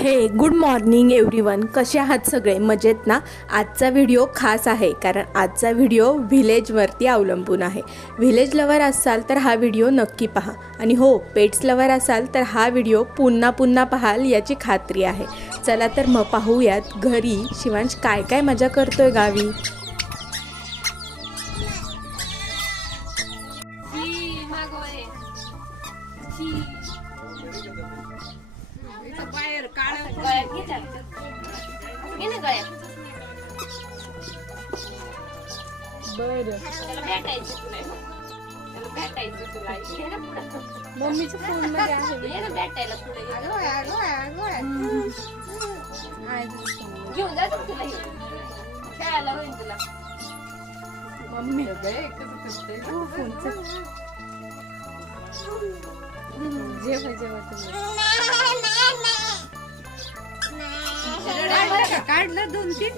हे good morning everyone. कसे आहात सगळे? मजेत ना? आजचा व्हिडिओ खास आहे कारण आजचा व्हिडिओ व्हिलेजवरती अवलंबून आहे. व्हिलेज लवर असाल तर हा व्हिडिओ नक्की पहा आणि हो, पेट्स लवर असाल तर हा व्हिडिओ पुन्हा पुन्हा पाहाल याची खात्री आहे. चला तर मग पाहूयात घरी शिवांश काय काय मजा करतोय गावी. मम्मीच्या फोन मध्ये आहे घेऊन जा तुला खेळायला होईल तुला. मम्मी जेव्हा जेव्हा काढलं 2-3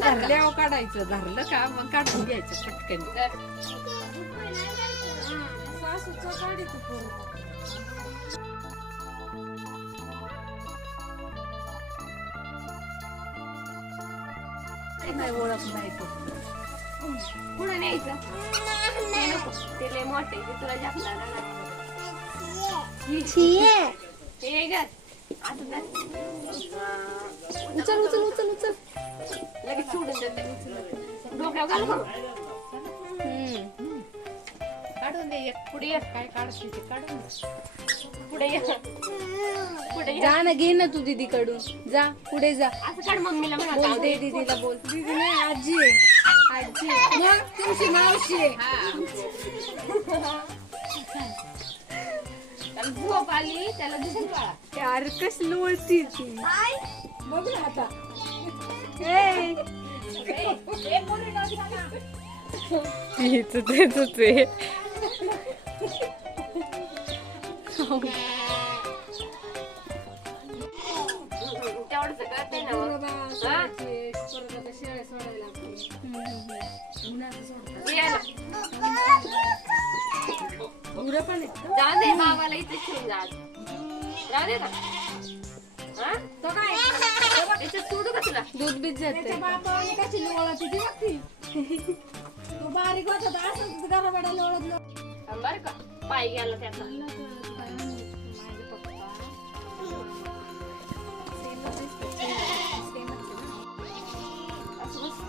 धरल्यावर काढायचं. धरलं का मग काढून घ्यायचं पटकन. ओळख नाही तो पुढे न्यायचं. ते लय मोठे ते तुला जापणार उचल उचल उचल उचल लगेच सोडून देते. डोक्यावर घाल मग. काढून दे. पुढे ये. काय काढते ते काढून पुढे ये. पुढे जा ना, घे ना तू दीदी कडून. जा पुढे जा. असं काढ. मम्मीला म्हणा बोल दे दीदीला. बोल दीदी नाही, आजी आहे. आजी मग तुमची मावशी आहे. त्याला झोप आली त्याला दिसेल बाळा. यार कसली ओळखी ती. बघ ना आता. तेवढंच करते ना जाऊ दे. बाबाला इथे ठेवून जा. जाऊ दे का? तो काय त्याच्यात सोडू का तुला? दूध बीज जाते. बारीक होत घराबाड्याला ओळखलं. बर का पाय गेला त्याचा.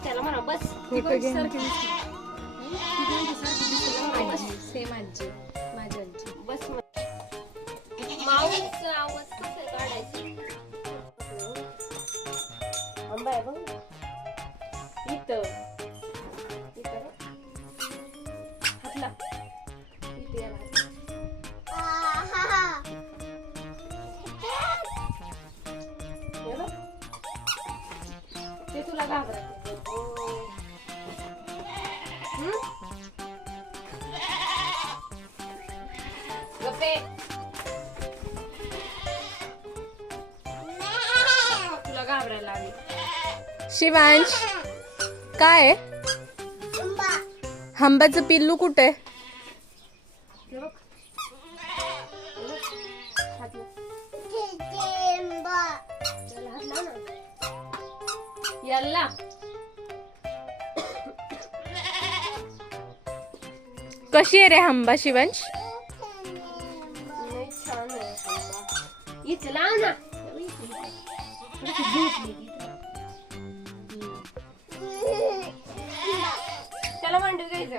त्याला म्हणा बस. सेम आजी माझी आजी. बस माऊस आवाज कसं काढायचं. आंबा आहे बघ इथं. हातला इथे याला. ते तुला घाबरत गप्पे. तुला घाबरायला लागली. शिवांश काय? हंबाचं पिल्लू कुठे? याला कशी आहे रे हंबा शिवांश? छान आहे. इथं लाव ना. त्याला मांडू घ्यायचं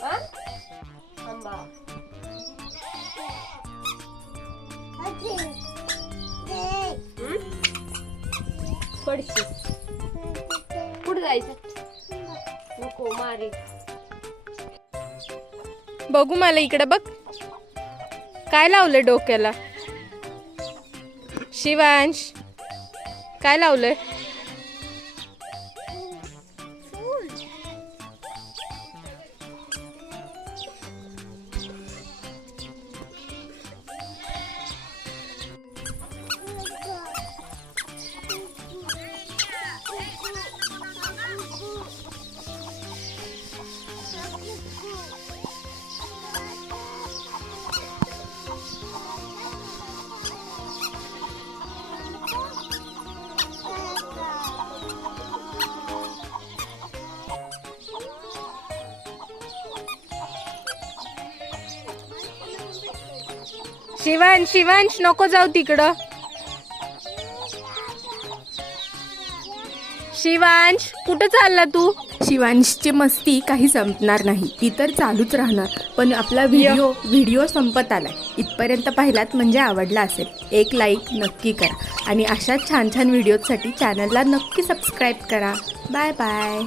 का? आंबा पडशी. कुठं जायचं? नको मारी. बघू मला इकडे बघ. काय लावलंय डोक्याला? शिवांश काय लावलंय? शिवांश शिवांश नको जाऊ तिकडं. शिवांश कुठं चालला तू? शिवांशची मस्ती काही संपणार नाही, ती तर चालूच राहणार. पण आपला व्हिडिओ संपत आलाय. इथपर्यंत पाहिलात म्हणजे आवडला असेल, एक लाईक नक्की करा आणि अशाच छान छान व्हिडिओसाठी चॅनलला नक्की सबस्क्राईब करा. Bye bye.